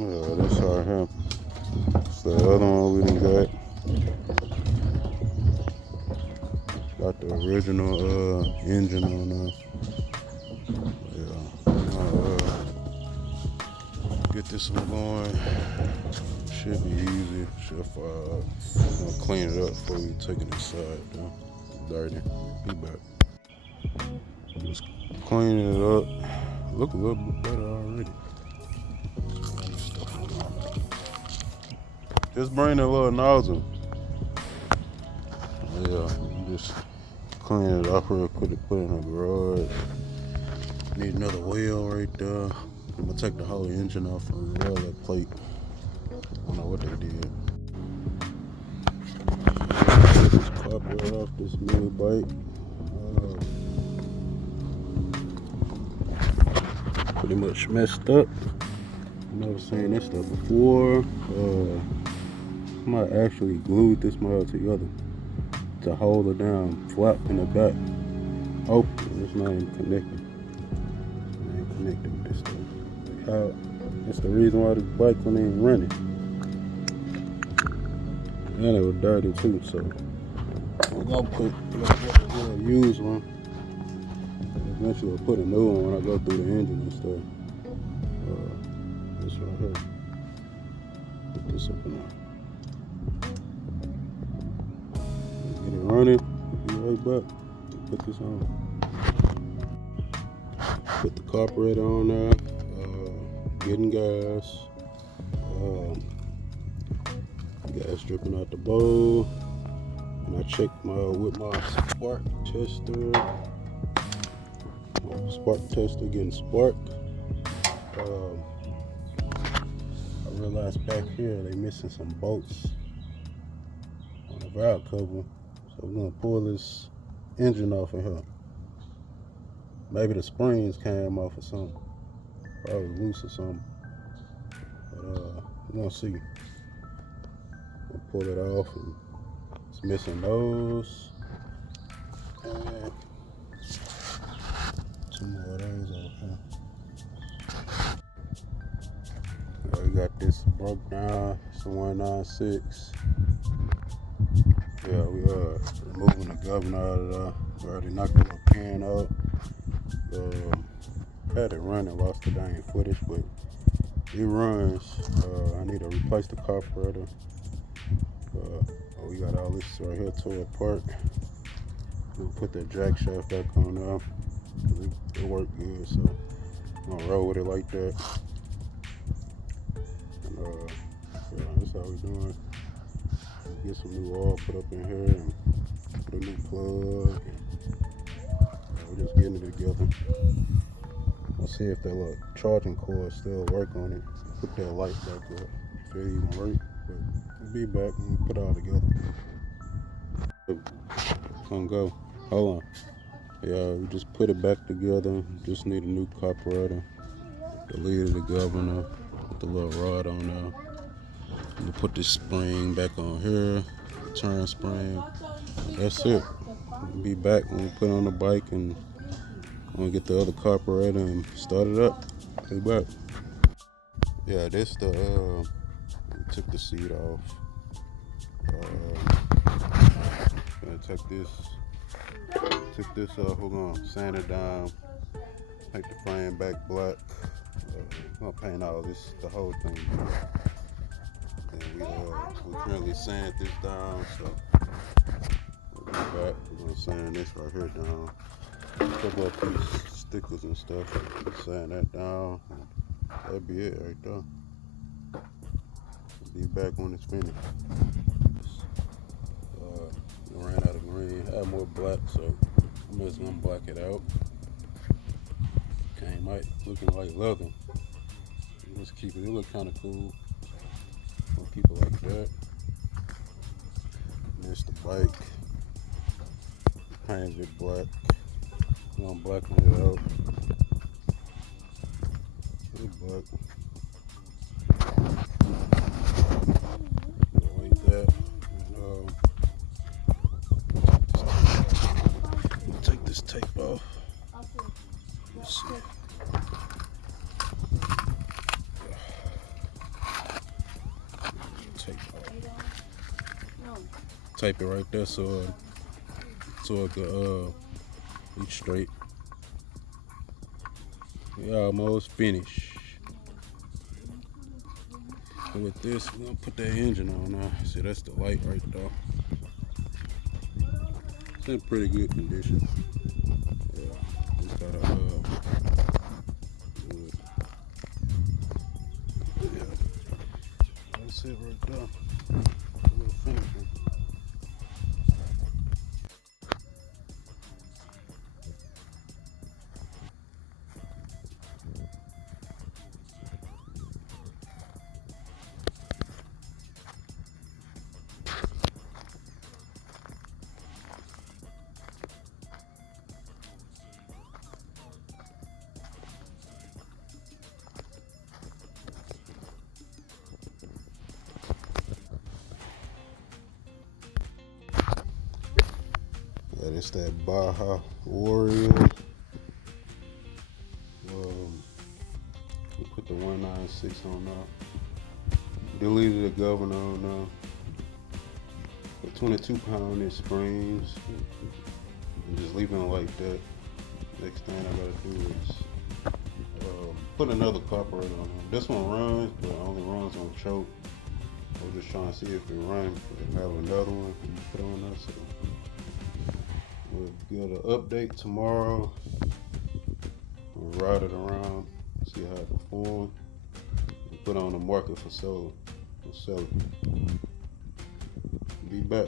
Yeah, this right here. It's the other one we done got. Got the original engine on there. Yeah. Get this one going. Should be easy. Should clean it up before we take it inside though. Dirty. Be back. Just cleaning it up. Look a little bit better already. Just bring that little nozzle. Yeah, just clean it up real quick. Put it in the garage. Need another wheel right there. I'm gonna take the whole engine off and roll that plate. I don't know what they did. Just cop right off this mini bike. Pretty much messed up. Never seen this stuff before. I might actually glue this model together to hold it down flat in the back. Oh, it's not even connected. It ain't connected with this stuff. How? That's the reason why this bike wasn't even running. And it was dirty too, so we'll use one. Eventually, I'll put a new one when I go through the engine and stuff. This right here. Put this up in there. Get it running. Be right back. Put this on. Put the carburetor on there. Getting gas. Gas dripping out the bowl. And I checked with my spark tester. My spark tester getting sparked. I realized back here they missing some bolts on the valve cover. So we're gonna pull this engine off of here. Maybe the springs came off or something. Probably loose or something. But we're gonna see. We'll pull it off and it's missing those. And two more of those over here. We got this broke down. It's a 196. Yeah, we are removing the governor out of there. We already knocked the little pin out. Had it running, lost the dang footage, but it runs. I need to replace the carburetor. We got all this right here tore apart. We'll put that jack shaft back on there. It worked good, so I'm gonna roll with it like that. And yeah, that's how we're doing. Get some new oil put up in here and put a new plug. And we're just getting it together. We'll see if that little charging cord still work on it. Put that light back up if it even work. But we'll be back and put it all together. Come go. Hold on. Yeah, we just put it back together. Just need a new carburetor. The lead of the governor. Put the little rod on there. We'll put this spring back on here. Turn spring. That's it. We'll be back when we put on the bike and when we get the other carburetor and start it up. Be back. Yeah, this we took the seat off. Gonna take this off. We're gonna sand it down. Make the frame back black. We're gonna paint all this, the whole thing. And we currently sand this down, so we'll be back. We're gonna sand this right here down. A couple of these stickers and stuff. Sand that down. That'll be it right there. We'll be back when it's finished. Ran out of green. I had more black, so I'm just gonna black it out. Came out looking like leather. Let's keep it. It look kind of cool for people like that. And there's the bike. Painted it black. I'm gonna blacken it out. Good black. Like that. And, take this tape off. Let's see. tape it right there so it could reach straight. We almost finished. And with this, we're gonna put that engine on now. See, that's the light right there. It's in pretty good condition. Yeah, just gotta do it. Yeah, that's it right there. We'll finish it. Yeah, this that Baja Warrior. We put the 196 on now. Deleted the governor on now. The 22 pound in springs. And just leaving it like that. Next thing I gotta do is put another carburetor on. This one runs, but it only runs on choke. I was just trying to see if it runs. I have another one to put on there. So we'll get an update tomorrow. We'll ride it around, see how it performs, and put on the market for sale. Be back.